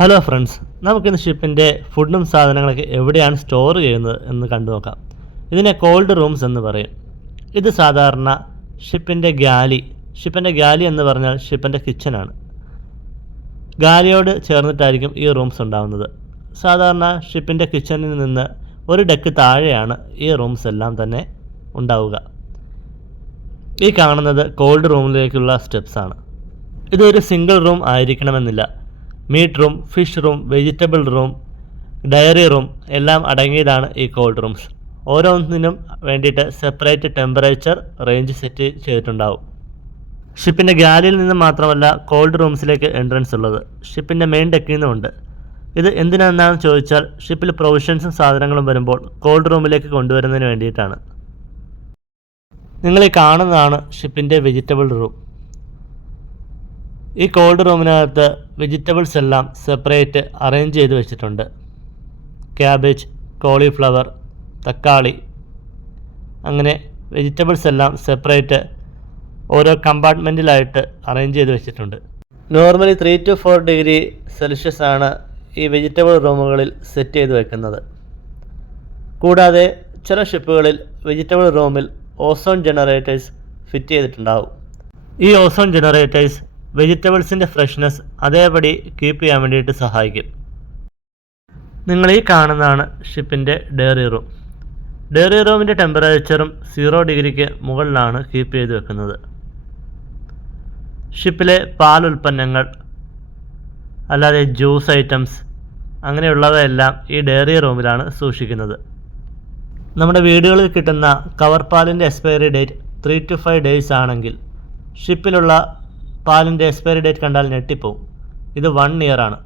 Hello friends, നമുക്കിന്ന് ഷിപ്പിൻ്റെ ഫുഡും സാധനങ്ങളൊക്കെ എവിടെയാണ് സ്റ്റോർ ചെയ്യുന്നത് എന്ന് കണ്ടു നോക്കാം. ഇതിനെ കോൾഡ് റൂംസ് എന്ന് പറയും. ഇത് സാധാരണ ഷിപ്പിൻ്റെ ഗാലി എന്ന് പറഞ്ഞാൽ ഷിപ്പിൻ്റെ കിച്ചനാണ്. ഗാലിയോട് ചേർന്നിട്ടായിരിക്കും ഈ റൂംസ് ഉണ്ടാകുന്നത്. സാധാരണ ഷിപ്പിൻ്റെ കിച്ചണിൽ നിന്ന് ഒരു ഡെക്ക് താഴെയാണ് ഈ റൂംസ് എല്ലാം തന്നെ ഉണ്ടാവുക. ഈ കാണുന്നത് കോൾഡ് റൂമിലേക്കുള്ള സ്റ്റെപ്സാണ്. ഇതൊരു സിംഗിൾ റൂം ആയിരിക്കണമെന്നില്ല. Meat room, fish room, vegetable room, dairy room എല്ലാം അടങ്ങിയതാണ് ഈ കോൾഡ് റൂംസ്. ഓരോന്നിനും വേണ്ടിയിട്ട് സെപ്പറേറ്റ് ടെമ്പറേച്ചർ റേഞ്ച് സെറ്റ് ചെയ്തിട്ടുണ്ടാവും. ഷിപ്പിൻ്റെ ഗാലിയിൽ നിന്ന് മാത്രമല്ല കോൾഡ് റൂംസിലേക്ക് എൻട്രൻസ് ഉള്ളത്. ഷിപ്പിൻ്റെ മെയിൻ ഡെക്കിൽ നിന്നുമുണ്ട്. ഇത് എന്തിനാണെന്ന് ചോദിച്ചാൽ ഷിപ്പിൽ പ്രൊവിഷൻസും സാധനങ്ങളും വരുമ്പോൾ കോൾഡ് റൂമിലേക്ക് കൊണ്ടുവരുന്നതിന് വേണ്ടിയിട്ടാണ്. നിങ്ങളീ കാണുന്നതാണ് ഷിപ്പിൻ്റെ വെജിറ്റബിൾ റൂം. ഈ കോൾഡ് റൂമിനകത്ത് വെജിറ്റബിൾസ് എല്ലാം സെപ്പറേറ്റ് അറേഞ്ച് ചെയ്ത് വെച്ചിട്ടുണ്ട്. ക്യാബേജ്, കോളിഫ്ലവർ, തക്കാളി, അങ്ങനെ വെജിറ്റബിൾസ് എല്ലാം സെപ്പറേറ്റ് ഓരോ കമ്പാർട്ട്മെൻറ്റിലായിട്ട് അറേഞ്ച് ചെയ്ത് വെച്ചിട്ടുണ്ട്. നോർമലി 3 to 4 ഡിഗ്രി സെൽഷ്യസ് ആണ് ഈ വെജിറ്റബിൾ റൂമുകളിൽ സെറ്റ് ചെയ്ത് വെക്കുന്നത്. കൂടാതെ ചില ഷിപ്പുകളിൽ വെജിറ്റബിൾ റൂമിൽ ഓസോൺ ജനറേറ്റേഴ്സ് ഫിറ്റ് ചെയ്തിട്ടുണ്ടാവും. ഈ ഓസോൺ ജനറേറ്റേഴ്സ് വെജിറ്റബിൾസിൻ്റെ ഫ്രഷ്നെസ് അതേപടി കീപ്പ് ചെയ്യാൻ വേണ്ടിയിട്ട് സഹായിക്കും. നിങ്ങൾ ഈ കാണുന്നതാണ് ഷിപ്പിൻ്റെ ഡയറി റൂം. ഡയറി റൂമിൻ്റെ ടെമ്പറേച്ചറും 0 ഡിഗ്രിക്ക് മുകളിലാണ് കീപ്പ് ചെയ്ത് വെക്കുന്നത്. ഷിപ്പിലെ പാലുൽപ്പന്നങ്ങൾ, അല്ലാതെ ജ്യൂസ് ഐറ്റംസ് അങ്ങനെയുള്ളവയെല്ലാം ഈ ഡയറി റൂമിലാണ് സൂക്ഷിക്കുന്നത്. നമ്മുടെ വീടുകളിൽ കിട്ടുന്ന കവർ പാലിൻ്റെ എക്സ്പയറി ഡേറ്റ് 3 to 5 ഡേയ്സ് ആണെങ്കിൽ ഷിപ്പിലുള്ള പാലിൻ്റെ എക്സ്പയറി ഡേറ്റ് കണ്ടാൽ ഞെട്ടിപ്പോവും. ഇത് 1 ഇയർ ആണ്.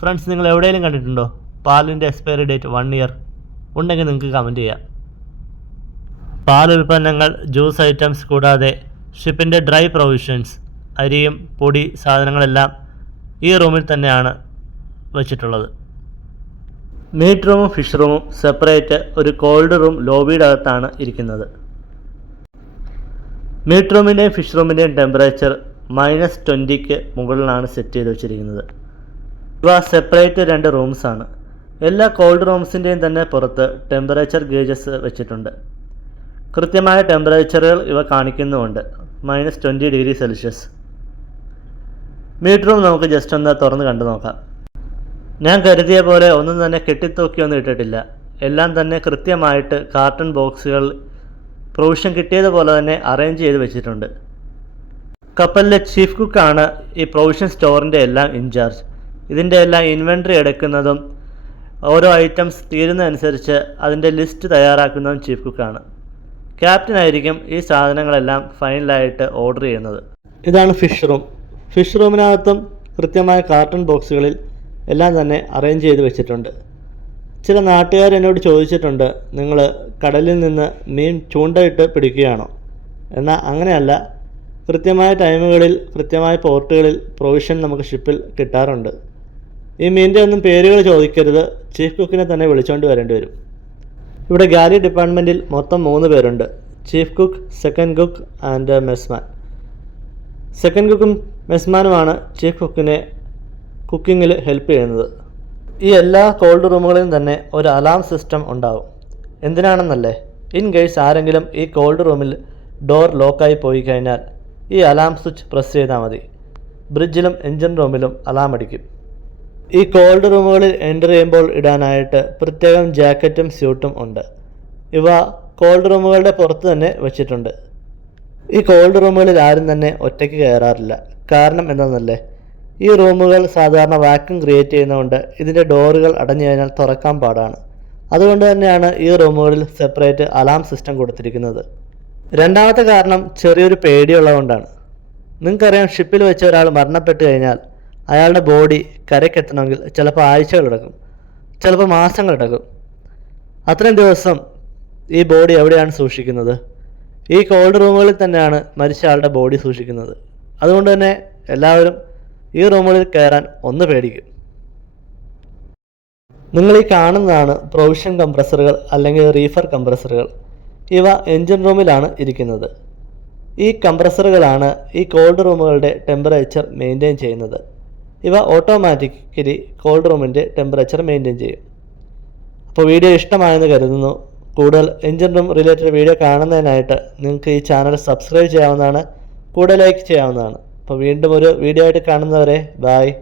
ഫ്രണ്ട്സ്, നിങ്ങൾ എവിടെയെങ്കിലും കണ്ടിട്ടുണ്ടോ പാലിൻ്റെ എക്സ്പയറി ഡേറ്റ് 1 ഇയർ? ഉണ്ടെങ്കിൽ നിങ്ങൾക്ക് കമൻറ്റ് ചെയ്യാം. പാലുൽപ്പന്നങ്ങൾ, ജ്യൂസ് ഐറ്റംസ് കൂടാതെ ഷിപ്പിൻ്റെ ഡ്രൈ പ്രൊവിഷൻസ്, അരിയും പൊടി സാധനങ്ങളെല്ലാം ഈ റൂമിൽ തന്നെയാണ് വച്ചിട്ടുള്ളത്. മീറ്റ് റൂമും ഫിഷ് റൂമും സെപ്പറേറ്റ് ഒരു കോൾഡ് റൂം ലോബിയുടെ അകത്താണ് ഇരിക്കുന്നത്. മീറ്റ് റൂമിൻ്റെയും ഫിഷ് റൂമിൻ്റെയും ടെമ്പറേച്ചർ -20ക്ക് മുകളിലാണ് സെറ്റ് ചെയ്ത് വെച്ചിരിക്കുന്നത്. ഇവ സെപ്പറേറ്റ് 2 റൂംസാണ്. എല്ലാ കോൾഡ് റൂംസിൻ്റെയും തന്നെ പുറത്ത് ടെമ്പറേച്ചർ ഗേജസ് വെച്ചിട്ടുണ്ട്. കൃത്യമായ ടെമ്പറേച്ചറുകൾ ഇവ കാണിക്കുന്നുമുണ്ട്. -20 ഡിഗ്രി സെൽഷ്യസ്. മീറ്റ് റൂം നമുക്ക് ജസ്റ്റ് ഒന്ന് തുറന്ന് കണ്ടു നോക്കാം. ഞാൻ കരുതിയ പോലെ ഒന്നും തന്നെ കെട്ടിത്തൂക്കിയൊന്നും ഇട്ടിട്ടില്ല. എല്ലാം തന്നെ കൃത്യമായിട്ട് കാർട്ടൺ ബോക്സുകൾ പ്രൊവിഷൻ കിട്ടിയതുപോലെ തന്നെ അറേഞ്ച് ചെയ്ത് വെച്ചിട്ടുണ്ട്. കപ്പലിലെ ചീഫ് കുക്കാണ് ഈ പ്രൊവിഷൻ സ്റ്റോറിൻ്റെ എല്ലാം ഇൻചാർജ്. ഇതിൻ്റെ എല്ലാം ഇൻവെൻട്രി എടുക്കുന്നതും ഓരോ ഐറ്റംസ് തീരുന്നതനുസരിച്ച് അതിൻ്റെ ലിസ്റ്റ് തയ്യാറാക്കുന്നതും ചീഫ് കുക്കാണ്. ക്യാപ്റ്റൻ ആയിരിക്കും ഈ സാധനങ്ങളെല്ലാം ഫൈനലായിട്ട് ഓർഡർ ചെയ്യുന്നത്. ഇതാണ് ഫിഷ് റൂം. ഫിഷ് റൂമിനകത്തും കൃത്യമായ കാർട്ടൺ ബോക്സുകളിൽ എല്ലാം തന്നെ അറേഞ്ച് ചെയ്ത് വെച്ചിട്ടുണ്ട്. ചില നാട്ടുകാർ എന്നോട് ചോദിച്ചിട്ടുണ്ട്, നിങ്ങൾ കടലിൽ നിന്ന് മീൻ ചൂണ്ടയിട്ട് പിടിക്കുകയാണോ? എന്നാൽ അങ്ങനെയല്ല. കൃത്യമായ ടൈമുകളിൽ കൃത്യമായ പോർട്ടുകളിൽ പ്രൊവിഷൻ നമുക്ക് ഷിപ്പിൽ കിട്ടാറുണ്ട്. ഈ മീനിൻ്റെ ഒന്നും പേരുകൾ ചോദിക്കരുത്, ചീഫ് കുക്കിനെ തന്നെ വിളിച്ചുകൊണ്ട് വരേണ്ടി വരും. ഇവിടെ ഗാലി ഡിപ്പാർട്ട്മെൻറ്റിൽ മൊത്തം 3 പേരുണ്ട്. Chief cook, second cook and messman. Second കുക്കും മെസ്മാനുമാണ് ചീഫ് കുക്കിനെ കുക്കിങ്ങിൽ ഹെൽപ്പ് ചെയ്യുന്നത്. ഈ എല്ലാ കോൾഡ് റൂമുകളിലും തന്നെ ഒരു അലാം സിസ്റ്റം ഉണ്ടാവും. എന്തിനാണെന്നല്ലേ? ഇൻ കേസ് ആരെങ്കിലും ഈ കോൾഡ് റൂമിൽ ഡോർ ലോക്കായി പോയി കഴിഞ്ഞാൽ ഈ അലാം സ്വിച്ച് പ്രസ് ചെയ്താൽ മതി. ബ്രിഡ്ജിലും എൻജിൻ റൂമിലും അലാം അടിക്കും. ഈ കോൾഡ് റൂമുകളിൽ എൻ്റർ ചെയ്യുമ്പോൾ ഇടാനായിട്ട് പ്രത്യേകം ജാക്കറ്റും സ്യൂട്ടും ഉണ്ട്. ഇവ കോൾഡ് റൂമുകളുടെ പുറത്ത് തന്നെ വെച്ചിട്ടുണ്ട്. ഈ കോൾഡ് റൂമുകളിൽ ആരും തന്നെ ഒറ്റയ്ക്ക് കയറാറില്ല. കാരണം എന്താണെന്നല്ലേ? ഈ റൂമുകൾ സാധാരണ വാക്യൂം ക്രിയേറ്റ് ചെയ്യുന്നതുകൊണ്ട് ഇതിൻ്റെ ഡോറുകൾ അടഞ്ഞു കഴിഞ്ഞാൽ തുറക്കാൻ പാടാണ്. അതുകൊണ്ട് തന്നെയാണ് ഈ റൂമുകളിൽ സെപ്പറേറ്റ് അലാം സിസ്റ്റം കൊടുത്തിരിക്കുന്നത്. രണ്ടാമത്തെ കാരണം ചെറിയൊരു പേടിയുള്ളതുകൊണ്ടാണ്. നിങ്ങൾക്കറിയാം, ഷിപ്പിൽ വെച്ച് ഒരാൾ മരണപ്പെട്ട് കഴിഞ്ഞാൽ അയാളുടെ ബോഡി കരയ്ക്കെത്തണമെങ്കിൽ ചിലപ്പോൾ ആഴ്ചകളെടുക്കും, ചിലപ്പോൾ മാസങ്ങളെടുക്കും. അത്രയും ദിവസം ഈ ബോഡി എവിടെയാണ് സൂക്ഷിക്കുന്നത്? ഈ കോൾഡ് റൂമുകളിൽ തന്നെയാണ് മരിച്ച ആളുടെ ബോഡി സൂക്ഷിക്കുന്നത്. അതുകൊണ്ട് തന്നെ എല്ലാവരും ഈ റൂമുകളിൽ കയറാൻ ഒന്ന് പേടിക്കും. നിങ്ങൾ ഈ കാണുന്നതാണ് പ്രൊവിഷൻ കംപ്രസറുകൾ അല്ലെങ്കിൽ റീഫർ കംപ്രസറുകൾ. ഇവ എൻജിൻ റൂമിലാണ് ഇരിക്കുന്നത്. ഈ കംപ്രസറുകളാണ് ഈ കോൾഡ് റൂമുകളുടെ ടെമ്പറേച്ചർ മെയിൻറ്റെയിൻ ചെയ്യുന്നത്. ഇവ ഓട്ടോമാറ്റിക്കലി കോൾഡ് റൂമിൻ്റെ ടെമ്പറേച്ചർ മെയിൻറ്റെയിൻ ചെയ്യും. അപ്പോൾ വീഡിയോ ഇഷ്ടമായെന്ന് കരുതുന്നു. കൂടുതൽ എഞ്ചിൻ റൂം റിലേറ്റഡ് വീഡിയോ കാണുന്നതിനായിട്ട് നിങ്ങൾക്ക് ഈ ചാനൽ സബ്സ്ക്രൈബ് ചെയ്യാവുന്നതാണ്, കൂടെ ലൈക്ക് ചെയ്യാവുന്നതാണ്. അപ്പോൾ വീണ്ടും ഒരു വീഡിയോ ആയിട്ട് കാണുന്നവരെ ബായ്.